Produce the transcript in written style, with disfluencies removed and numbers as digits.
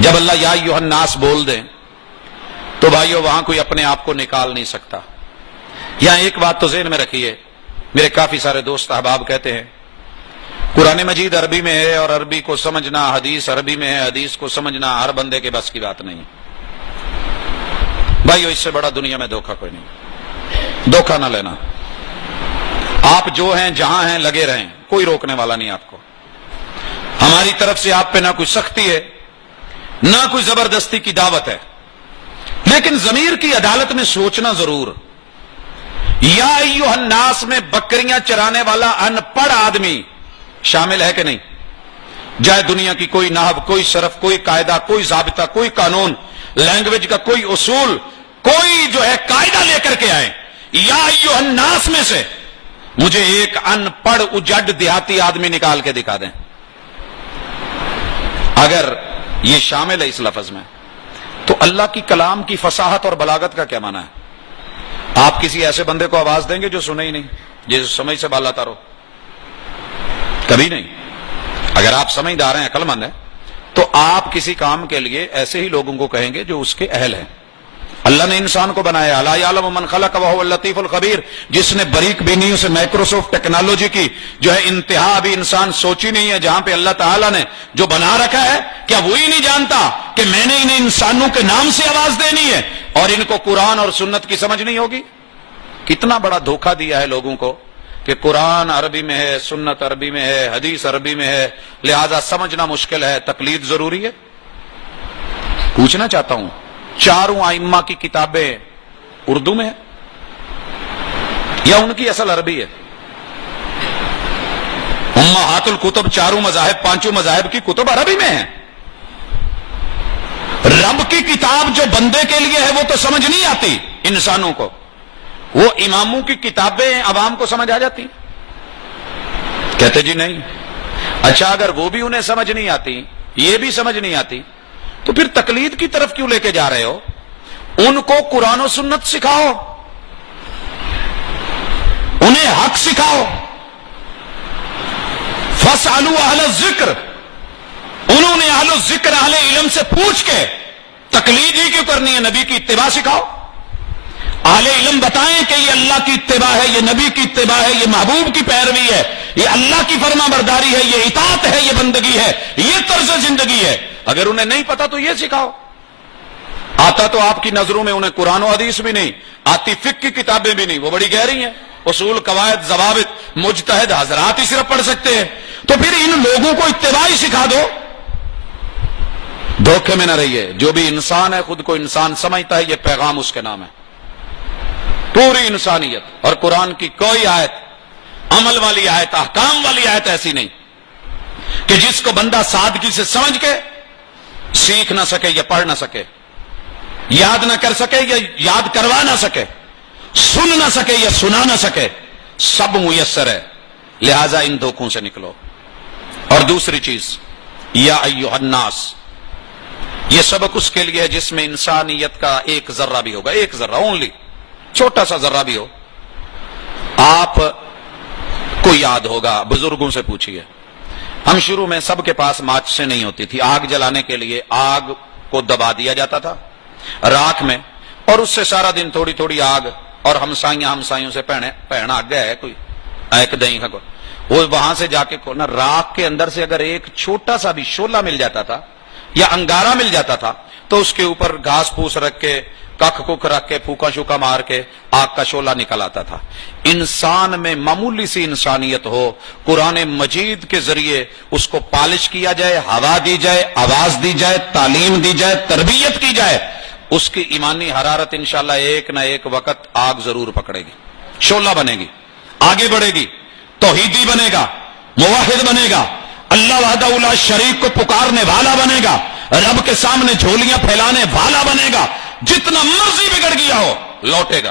جب اللہ یا ایھا الناس بول دیں تو بھائیو وہاں کوئی اپنے آپ کو نکال نہیں سکتا. یہاں ایک بات تو ذہن میں رکھیے، میرے کافی سارے دوست احباب کہتے ہیں قرآن مجید عربی میں ہے اور عربی کو سمجھنا، حدیث عربی میں ہے، حدیث کو سمجھنا ہر بندے کے بس کی بات نہیں. بھائیو اس سے بڑا دنیا میں دھوکہ کوئی نہیں. دھوکہ نہ لینا. آپ جو ہیں جہاں ہیں لگے رہیں، کوئی روکنے والا نہیں آپ کو. ہماری طرف سے آپ پہ نہ کوئی سختی ہے نہ کوئی زبردستی کی دعوت ہے، لیکن ضمیر کی عدالت میں سوچنا ضرور. یا ایھا الناس میں بکریاں چرانے والا ان پڑھ آدمی شامل ہے کہ نہیں؟ جائے دنیا کی کوئی نحو، کوئی صرف، کوئی قاعدہ، کوئی ضابطہ، کوئی قانون، لینگویج کا کوئی اصول، کوئی جو ہے قاعدہ لے کر کے آئے. یا ایھا الناس میں سے مجھے ایک ان پڑھ اجڑ دیہاتی آدمی نکال کے دکھا دیں. اگر یہ شامل ہے اس لفظ میں تو اللہ کی کلام کی فصاحت اور بلاغت کا کیا معنی ہے؟ آپ کسی ایسے بندے کو آواز دیں گے جو سنے ہی نہیں، جیسے سمجھ سے بال لاتا رہو؟ کبھی نہیں. اگر آپ سمجھدار ہیں، عقل مند ہیں، تو آپ کسی کام کے لیے ایسے ہی لوگوں کو کہیں گے جو اس کے اہل ہیں. اللہ نے انسان کو بنایا، الا یعلم من خلق وهو اللطیف الخبیر. جس نے باریک بینیوں سے مائکروسافٹ ٹیکنالوجی کی جو ہے انتہا ابھی انسان سوچی نہیں ہے، جہاں پہ اللہ تعالیٰ نے جو بنا رکھا ہے، کیا وہی نہیں جانتا کہ میں نے انہیں انسانوں کے نام سے آواز دینی ہے اور ان کو قرآن اور سنت کی سمجھ نہیں ہوگی؟ کتنا بڑا دھوکہ دیا ہے لوگوں کو کہ قرآن عربی میں ہے، سنت عربی میں ہے، حدیث عربی میں ہے، لہذا سمجھنا مشکل ہے، تقلید ضروری ہے. پوچھنا چاہتا ہوں، چاروں ائمہ کی کتابیں اردو میں ہیں یا ان کی اصل عربی ہے؟ امہات الکتب چاروں مذاہب، پانچوں مذاہب کی کتب عربی میں ہیں. رب کی کتاب جو بندے کے لیے ہے وہ تو سمجھ نہیں آتی انسانوں کو، وہ اماموں کی کتابیں عوام کو سمجھ آ جاتی؟ کہتے جی نہیں. اچھا اگر وہ بھی انہیں سمجھ نہیں آتی، یہ بھی سمجھ نہیں آتی، تو پھر تقلید کی طرف کیوں لے کے جا رہے ہو؟ ان کو قرآن و سنت سکھاؤ، انہیں حق سکھاؤ. فاسألوا اہل الذکر، انہوں نے اہل الذکر اہل علم سے پوچھ کے تقلید ہی کیوں کرنی ہے؟ نبی کی اتباع سکھاؤ. اہل علم بتائیں کہ یہ اللہ کی اتباع ہے، یہ نبی کی اتباع ہے، یہ محبوب کی پیروی ہے، یہ اللہ کی فرما برداری ہے، یہ اطاعت ہے، یہ بندگی ہے، یہ طرز زندگی ہے. اگر انہیں نہیں پتا تو یہ سکھاؤ. آتا تو آپ کی نظروں میں انہیں قرآن و حدیث بھی نہیں آتی، فقہ کی کتابیں بھی نہیں، وہ بڑی گہری ہیں، اصول، قواعد، ضوابط مجتہد حضرات ہی صرف پڑھ سکتے ہیں. تو پھر ان لوگوں کو اتباع ہی سکھا دو. دھوکے میں نہ رہیے. جو بھی انسان ہے خود کو انسان سمجھتا ہے، یہ پیغام اس کے نام ہے. پوری انسانیت. اور قرآن کی کوئی آیت، عمل والی آیت، احکام والی آیت ایسی نہیں کہ جس کو بندہ سادگی سے سمجھ کے سیکھ نہ سکے یا پڑھ نہ سکے، یاد نہ کر سکے یا یاد کروا نہ سکے، سن نہ سکے یا سنا نہ سکے. سب میسر ہے. لہذا ان دھوکوں سے نکلو. اور دوسری چیز، یا ایھا الناس، یہ سبق اس کے لیے ہے جس میں انسانیت کا ایک ذرہ بھی ہوگا، ایک ذرہ اونلی، چھوٹا سا ذرہ بھی ہو. آپ کو یاد ہوگا، بزرگوں سے پوچھئے، ہم شروع میں سب کے پاس ماچسیں نہیں ہوتی تھی. آگ جلانے کے لیے آگ کو دبا دیا جاتا تھا راکھ میں، اور اس سے سارا دن تھوڑی تھوڑی آگ، اور ہمسایوں سے پہنا آگے ہے کوئی ایک دہیں کا، وہ وہاں سے جا کے کھولنا. راکھ کے اندر سے اگر ایک چھوٹا سا بھی شعلہ مل جاتا تھا یا انگارہ مل جاتا تھا تو اس کے اوپر گھاس پھوس رکھ کے، ککھ کک رکھ کے، پھوکا شوکا مار کے آگ کا شعلہ نکل آتا تھا. انسان میں معمولی سی انسانیت ہو، قرآن مجید کے ذریعے اس کو پالش کیا جائے، ہوا دی جائے، آواز دی جائے، تعلیم دی جائے، تربیت کی جائے، اس کی ایمانی حرارت انشاءاللہ ایک نہ ایک وقت آگ ضرور پکڑے گی، شعلہ بنے گی، آگے بڑھے گی، توحیدی بنے گا، موحد بنے گا، اللہ وحدہ لا شریک کو پکارنے والا بنے گا، رب کے سامنے جھولیاں پھیلانے والا بنے گا. جتنا مرضی بگڑ گیا ہو لوٹے گا.